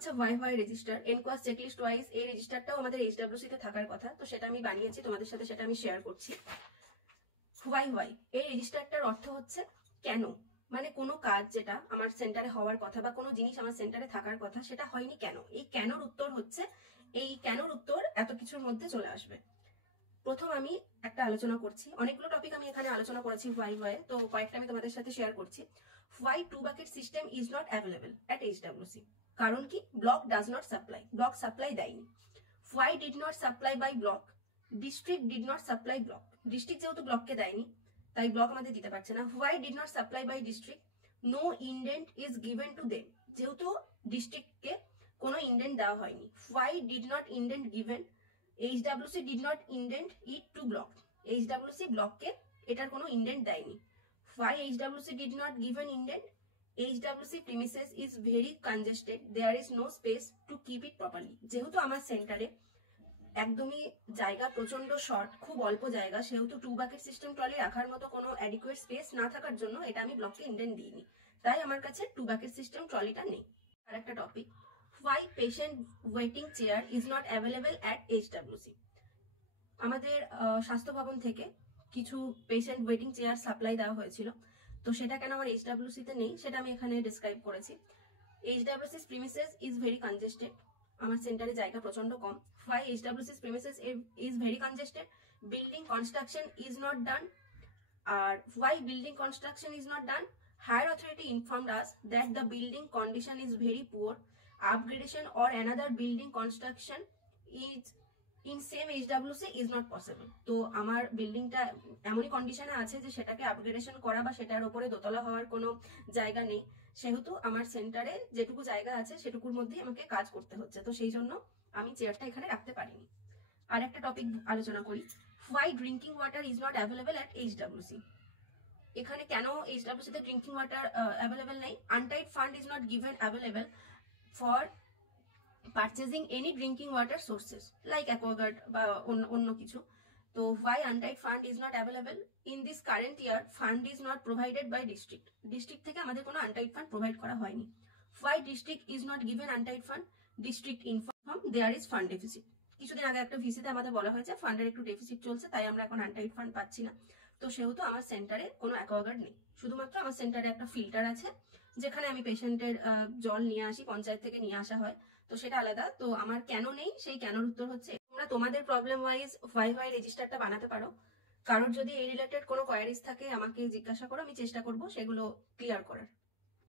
হচ্ছে Y register এনকোয়াস checklist wise. এই রেজিস্টারটাও আমাদের এইচডব্লিউসি তে থাকার কথা, তো সেটা আমি বানিয়েছি, তোমাদের সাথে সেটা আমি শেয়ার করছি। ওয়াই এই রেজিস্টারটার অর্থ হচ্ছে কেন, মানে কোনো কাজ যেটা আমার সেন্টারে হওয়ার কথা বা কোনো জিনিস আমার সেন্টারে থাকার কথা সেটা হয়নি কেন। এই কেনর উত্তর হচ্ছে, এই কেনর উত্তর এত কিছুর মধ্যে চলে আসবে। প্রথম আমি একটা আলোচনা করছি, অনেকগুলো টপিক আমি এখানে আলোচনা করেছি ওয়াই, তো কয়েকটা আমি তোমাদের সাথে শেয়ার করছি। Why 2 bucket system is not available at HWC. কারণ কি, block does not supply, block supply দেয়নি। Why did not supply by block, district did not supply block. District যেহেতু ব্লককে দেয়নি তাই ব্লক আমাদের দিতে পারছে না। Why did not supply by district, no indent is given to them. যেহেতু ডিস্ট্রিক্টকে কোনো ইন্ডেন্ট দেওয়া হয়নি। Why did not indent given, HWC did not indent it to block. HWC ব্লককে এটার কোনো ইন্ডেন্ট দেয়নি। Why HWC did not given indent, HWC premises is very congested, there is no space to keep it properly. যেহেতু আমার সেন্টারে একদমই জায়গা প্রচন্ড শর্ট, খুব অল্প জায়গা, সেহেতু 2 বাকেট সিস্টেম ট্রলি রাখার মতো কোনো অ্যাডিকুয়েট স্পেস না থাকার জন্য এটা আমি ব্লককে ইন্ডেন্ট দিইনি, তাই আমার কাছে 2 বাকেট সিস্টেম ট্রলিটা নেই। আর একটা topic, why patient waiting chair is not available at HWC. আমাদের স্বাস্থ্য ভবন থেকে কিছু পেশেন্ট ওয়েটিং চেয়ার সাপ্লাই দেওয়া হয়েছিল, তো সেটা কেন আমার এইচডব্লিউসি তে নেই সেটা আমি এখানে ডিসক্রাইব করেছি। এইচডব্লিউসিস প্রিমিসেস ইজ ভেরি কনজেস্টেড, আমার সেন্টারে জায়গা প্রচন্ড কম। ওয়াই এইচডব্লিউসিস premises is very congested, building construction is not done. আর why building construction is not done, higher authority informed us that the building condition is very poor, upgradation or another building construction is in same HWC is not possible. তো আমার বিল্ডিংটা এমনই কন্ডিশনে আছে যে সেটাকে upgradation করা বা সেটার উপরে দোতলা হওয়ার কোনো জায়গা নেই, সেহেতু আমার সেন্টারে যেটুকু জায়গা আছে সেটুকুর মধ্যেই আমাকে কাজ করতে হচ্ছে, তো সেই জন্য আমি চেয়ারটা এখানে রাখতে পারিনি। আর একটা টপিক আলোচনা করি, why drinking water is not available at HWC। এখানে কেন এইচডব্লিউসি তে ড্রিঙ্কিং ওয়াটার অ্যাভেলেবেল নেই। Untied fund is not given available for purchasing any drinking water sources like Aquaguard বা অন্য কিছু। তো why untied fund is not available in this current year, fund is not provided by district. District থেকে আমাদের কোনো untied fund provide করা হয়নি। Why district is not given untied fund, district inform there is fund deficit. কিছুদিন আগে একটা ভিসিতে আমাদের বলা হয়েছে ফান্ডের একটু ডেফিসিট চলছে, তাই আমরা এখন আনটাইড ফান্ড পাচ্ছি না। তো সেহেতু আমার সেন্টারে কোনো অ্যাকোয়াগার্ড নেই, শুধুমাত্র আমার সেন্টারে একটা ফিল্টার আছে যেখানে আমি পেশেন্টের জল নিয়ে আসি, পঞ্চায়েত থেকে নিয়ে আসা হয়, তো সেটা আলাদা। তো আমার কেন নেই, সেই কেনর উত্তর হচ্ছে তোমরা তোমাদের প্রবলেম ওয়াইজ ওয়াই রেজিস্টারটা বানাতে পারো। কারোর যদি এই রিলেটেড কোনো কোয়ারিজ থাকে আমাকে জিজ্ঞাসা করো, আমি চেষ্টা করবো সেগুলো ক্লিয়ার করার।